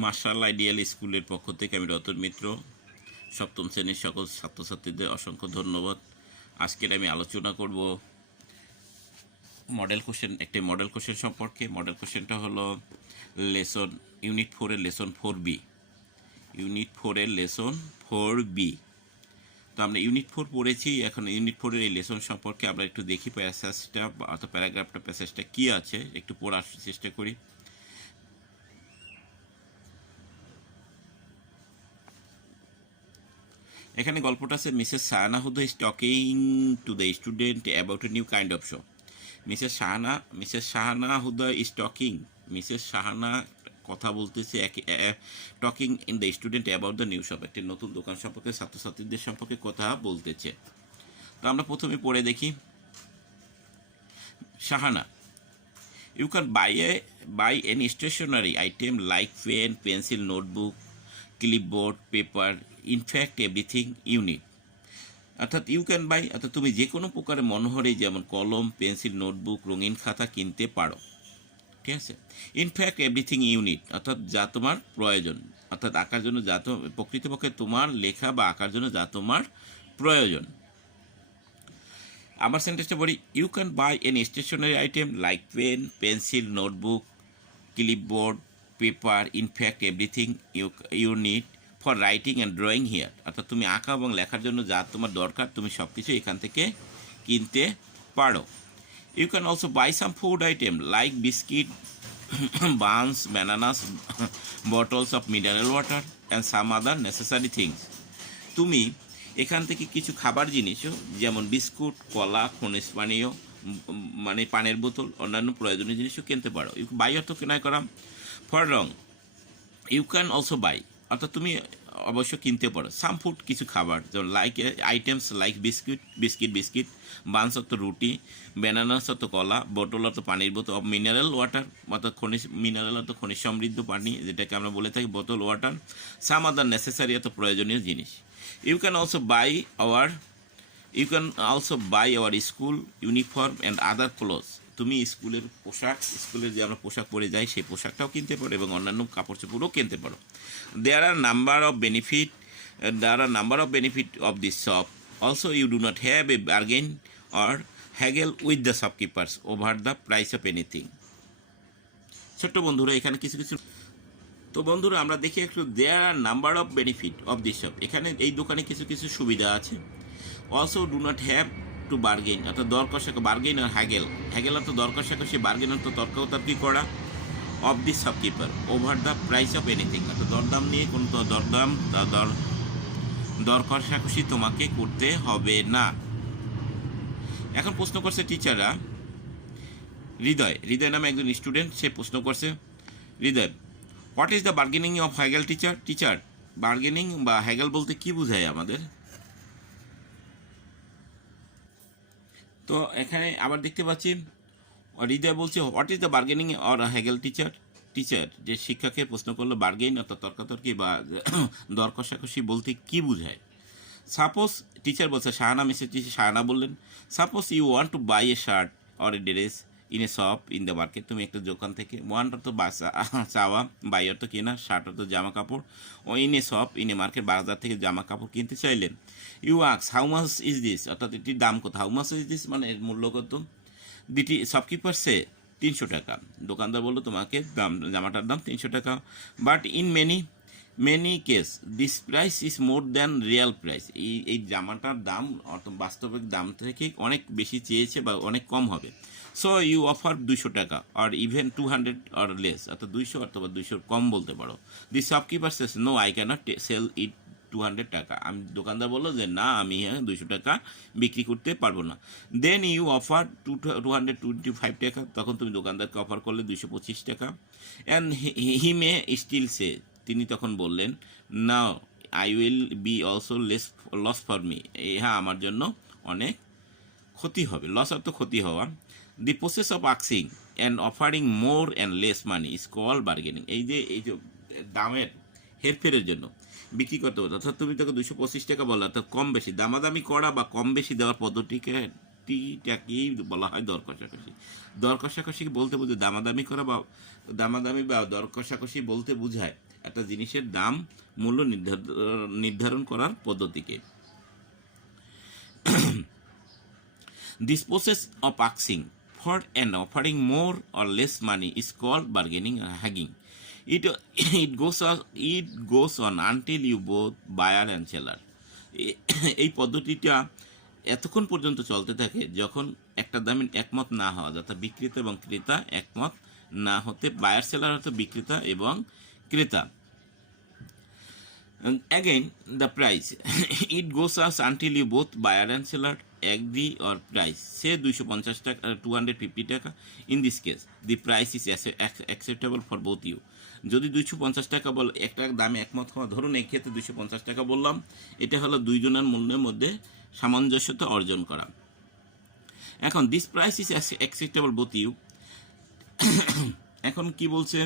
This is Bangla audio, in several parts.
মার্শাল আইডিয়াল স্কুলের পক্ষ থেকে আমি রতন মিত্র সপ্তম শ্রেণীর সকল ছাত্রছাত্রীদের অসংখ্য ধন্যবাদ। আজকের আমি আলোচনা করব একটি মডেল কোশ্চেন সম্পর্কে। মডেল কোশ্চেনটা হলো ইউনিট 4-এর লেসন 4B। ইউনিট 4-এর লেসন 4B। তো আমরা ইউনিট 4 পড়েছি, এখন ইউনিট 4-এর এই লেসন সম্পর্কে আমরা একটু দেখি প্যাসেজটা অর্থাৎ প্যাসেজটা কী আছে একটু পড়ার চেষ্টা করি। এখানে গল্পটা আছে, Mrs Shahana Huda is talking to the student about a new kind of show. Mrs Shahana Huda is talking, Mrs Shahana কথা বলতেছে talking in the student about the new shop, একটি নতুন দোকান সম্পর্কে ছাত্রছাত্রীদের সম্পর্কে কথা বলতেছে। তো আমরা প্রথমে পড়ে দেখি। Shahana, you can buy any stationery item like pen, pencil, notebook, clipboard, paper, in fact everything you need. অর্থাৎ ইউ ক্যান বাই অর্থাৎ তুমি যে কোনো প্রকারের মনোহরে যেমন কলম, পেন্সিল, নোটবুক, রঙিন খাতা কিনতে পারো। ঠিক আছে। ইনফ্যাক্ট এভরিথিং ইউনিট অর্থাৎ যা তোমার প্রয়োজন, অর্থাৎ আঁকার জন্য যা প্রকৃতপক্ষে তোমার লেখা বা আঁকার জন্য যা তোমার প্রয়োজন। আমার সেন্টেন্সটা বলি, you can buy an stationery item like pen, pencil, notebook, clipboard, paper, in fact everything you need for writing and drawing here. অর্থাৎ তুমি আঁকা এবং লেখার জন্য যা তোমার দরকার তুমি সব কিছু এখান থেকে কিনতে পারো। You can also buy some food item like biscuit, buns, bananas, bottles of mineral water and some other necessary things. তুমি এখান থেকে কিছু খাবার জিনিসও যেমন বিস্কুট, কলা, খনিজ পানীয় মানে পানের বোতল, অন্যান্য প্রয়োজনীয় জিনিসও কিনতে পারো। বাই অর্থ কেনায় করা। For wrong, you can also buy অর্থাৎ তুমি অবশ্য কিনতে পারো সাম ফুড কিছু খাবার, যেমন like items like biscuit, Banas অর্থ রুটি, ব্যানানাস অর্থ কলা, বোতল অর্থ পানির বোতল, অফ মিনারেল ওয়াটার অর্থাৎ মিনারেল অর্থ খনিজ সমৃদ্ধ পানি যেটাকে আমরা বলে থাকি বোতল ওয়াটার, সাম আদার নেসেসারি অর্থ প্রয়োজনীয় জিনিস। You can also buy our school uniform and other clothes. তুমি স্কুলের যে আমরা পোশাক পরে যাই সেই পোশাকটাও কিনতে পারো এবং অন্যান্য কাপড় চোপড়ও কিনতে পারো। There are number of benefit of this shop. Also you do not have a bargain or haggle with the shopkeepers over the price of anything. ছোট্ট বন্ধুরা এখানে কিছু তো বন্ধুরা আমরা দেখি একটু, there are number of benefit of this shop, এখানে এই দোকানে কিছু সুবিধা আছে। Also do not have to bargain অর্থাৎ দর কষাকষি, বার্গেন আর হ্যাগেল অর্থ দর কষাকষি, বার্গেন অর্থ তর্কাতর্কি করা, of the shopkeeper over the price of anything অর্থাৎ দরদাম নিয়ে কোনো দর কষাকষি তোমাকে করতে হবে না। এখন প্রশ্ন করছে টিচাররা, হৃদয় নামে একজন স্টুডেন্ট, সে প্রশ্ন করছে, Hriday, what is the bargaining of haggle teacher? Bargaining বা হ্যাগেল বলতে কি বোঝায় আমাদের? তো এখানে আবার দেখতে পাচ্ছি হৃদয় বলছে, what is the bargaining or Hegel teacher যে শিক্ষকের প্রশ্ন করলো বার্গেন অর্থাৎ তর্কাতর্কি বা দর কষাকষি বলতে কি বোঝায়। সাপোজ টিচার বলছে, শাহানা বললেন, suppose you want to buy a shirt or a dress in a shop in the market. তুমি একটা দোকান থেকে, ওয়ান্ট অর্থ চাওয়া, বাই অর্থ কেনা, শার্ট অর্থ জামা কাপড়, ও in a shop in a market বাজার থেকে জামা কাপড় কিনতে চাইলেন। ইউ আক্স হাউ মাচ ইজ দিস অর্থাৎ এটির দাম কত, হাউ মাচ ইজ দিস মানে এর মূল্য কত। শপকিপার সে 300 টাকা। দোকানদার বললো তোমাকে জামাটার দাম 300 টাকা। But in many case this price is more than Real price. এই জামাটার দাম অর্থাৎ বাস্তবিক দাম থেকে অনেক বেশি চেয়েছে বা অনেক কম হবে। সো ইউ অফার 200 টাকা আর ইভেন 200 অর লেস অর্থাৎ 200 অথবা 200 কম বলতে পারো। The shopkeeper says no I cannot sell it 200 টাকা। দোকানদার বললো যে না, আমি 200 টাকা বিক্রি করতে পারবো না। দেন ইউ অফার 225 টাকা, তখন তুমি দোকানদারকে অফার করলে 225 টাকা। অ্যান্ড হি মে স্টিল সে, তিনি তখন বললেন, now I will be also loss for me, হ্যাঁ আমার জন্য অনেক ক্ষতি হবে। লস অর্থ ক্ষতি হওয়া। দি প্রসেস অফ আক্সিং and offering more and less money is call bargaining. এই যে দামের হেরফেরের জন্য বিক্রি করতে হবে, অর্থাৎ তুমি তাকে 225 টাকা বলো, অর্থাৎ কম বেশি দামাদামি করা বা কম বেশি দেওয়ার পদ্ধতিটাকেই বলা হয় দর কষাকষি। দর কষাকষি বলতে বোঝায় দামাদামি করা বা দর কষাকষি বলতে বোঝায় একটা জিনিসের দাম মূল্য নির্ধারণ করার পদ্ধতিকে। This process of asking for and offering more or less money is called bargaining or haggling. It goes on until you both buyer and seller. এই পদ্ধতিটা এতক্ষণ পর্যন্ত চলতে থাকে যখন একটা দামে একমত না হওয়া, অর্থাৎ বিক্রেতা এবং ক্রেতা একমত না হতে, বায়ার সেলার হতে বিক্রেতা এবং ক্রেতা। Again, the price. It goes on until you both buyer and seller agree or price. Say 250 টাকা, 250 টাকা. In this case, the price is acceptable for both you. যদি 250 টাকা বল, একটা দামে একমত হওয়া, ধরুন এই ক্ষেত্রে 250 টাকা বললাম, এটা হলো দুইজনের মূল্যের মধ্যে সামঞ্জস্যতা অর্জন করা। এখন this price is acceptable both you. এখন কি বলছে,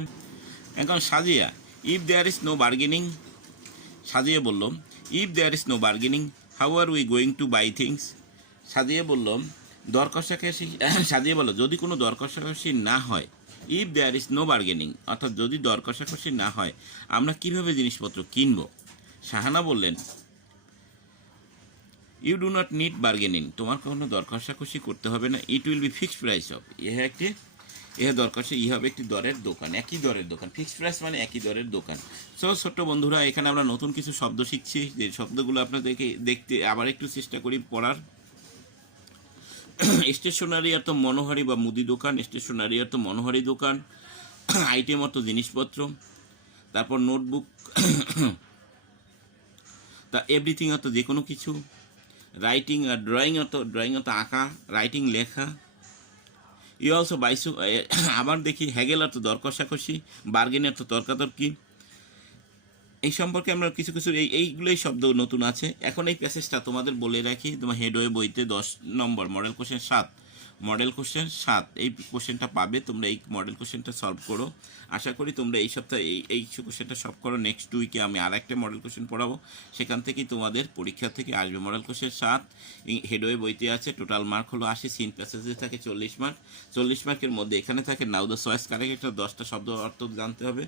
এখন Sajia, if there is no bargaining, সাজিয়ে বলল, if there is no bargaining how are we going to buy things. সাজিয়ে বলল, দর কষাকষি, সাজিয়ে বলল যদি কোনো দর কষাকষি না হয়, if there is no bargaining, অর্থাৎ যদি দর কষাকষি না হয়, আমরা কিভাবে জিনিসপত্র কিনব। শাহানা বললেন, you do not need bargaining, তোমার কোনো দর কষাকষি করতে হবে না। It will be fixed price of, ইহা দর কষে, ই হবে একটি দরের দোকান, একই দরের দোকান। ফিক্সড প্রাইস মানে একই দরের দোকান। সো ছোট্ট বন্ধুরা, এখানে আমরা নতুন কিছু শব্দ শিখছি, যে শব্দগুলো আপনাদেরকে দেখতে আবার একটু চেষ্টা করি পড়ার। স্টেশনারি অর্থ মনোহারি বা মুদি দোকান, স্টেশনারি অর্থ মনোহারি দোকান। আইটেম অর্থ জিনিসপত্র। তারপর নোটবুক, তা এভরিথিং অর্থ যে কোনো কিছু। রাইটিং আর ড্রয়িং অর্থ আঁকা, রাইটিং লেখা। ইউ অলসো বাইসু, আবার দেখি হ্যাগেল অর্থ দর কষাকষি, বার্গেন অর্থ তর্কাতর্কি। এই সম্পর্কে আমরা কিছু কিছু এইগুলোই শব্দ নতুন আছে। এখন এই প্যাসেজটা তোমাদের বলে রাখি, তোমার হেডওয়ে বইতে 10 নম্বর মডেল কোশ্চেন 7, মডেল কোশ্চেন 7 এই কোশ্চেনটা পাবে। তোমরা এই মডেল কোশ্চেনটা সলভ করো। আশা করি তোমরা এই সপ্তাহে এই কোশ্চেনটা সলভ করো। নেক্সট উইকে আমি আর একটা মডেল কোশ্চেন পড়াবো, সেখান থেকেই তোমাদের পরীক্ষা থেকে আসবে মডেল কোশ্চেন 7। হেডওয়ে বইতে আছে। টোটাল মার্ক হলো 80, সিন প্যাসেজে থাকে 40 মার্ক। 40 মার্কের মধ্যে এখানে থাকে নাও দ্য চয়েস কারেক্ট, 10টা শব্দ অর্থ জানতে হবে।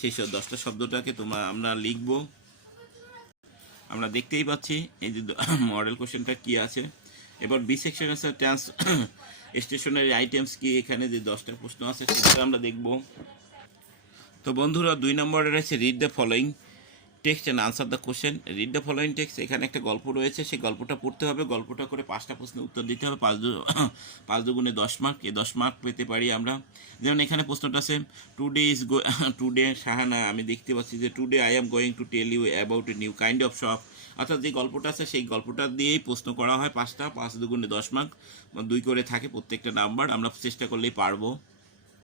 সেই সব 10টা শব্দটাকে আমরা লিখবো। আমরা দেখতেই পাচ্ছি এই যে মডেল কোশ্চেনটা কি আছে। এবার বি সেকশন আছে স্টেশনারি আইটেমস কি, এখানে যে 10টা প্রশ্ন আছে সেটা আমরা দেখব। তো বন্ধুরা 2 নম্বরের আছে read the following text and answer the question. Read the following text, এখানে একটা গল্প রয়েছে, সেই গল্পটা পড়তে হবে। গল্পটা করে 5টা প্রশ্নের উত্তর দিতে হবে। 5 দুগুণে 10 মার্ক। এই 10 মার্ক পেতে পারি আমরা। যেমন এখানে প্রশ্নটা আছে টুডে শাহানা, আমি দেখতে পাচ্ছি যে today I am going to tell you about a new kind of shop. অর্থাৎ যে গল্পটা আছে সেই গল্পটা দিয়েই প্রশ্ন করা হয় 5টা। 5 দুগুণে 10 মার্ক, 2 করে থাকে প্রত্যেকটা নাম্বার। আমরা চেষ্টা করলেই পারবো।